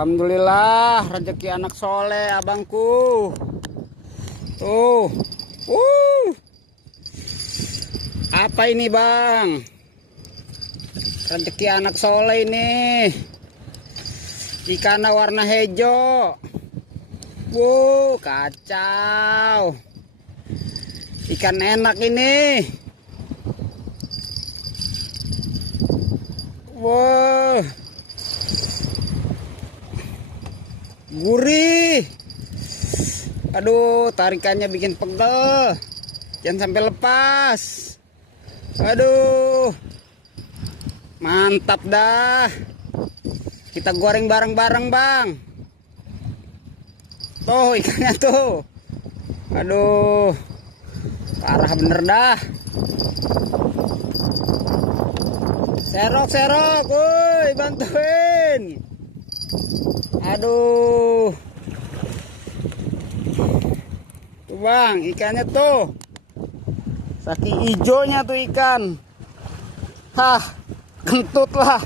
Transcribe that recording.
Alhamdulillah rezeki anak soleh abangku. Tuh. Apa ini bang? Rezeki anak soleh ini. Ikan warna hijau. Kacau. Ikan enak ini. Gurih. Aduh, tarikannya bikin pegel. Jangan sampai lepas. Aduh. Mantap dah. Kita goreng bareng-bareng, Bang. Tuh ikannya tuh. Aduh. Parah bener dah. Serok, woi, bantuin. Aduh. Tuh bang, ikannya tuh. Saking hijaunya tuh ikan. Hah, kentut lah.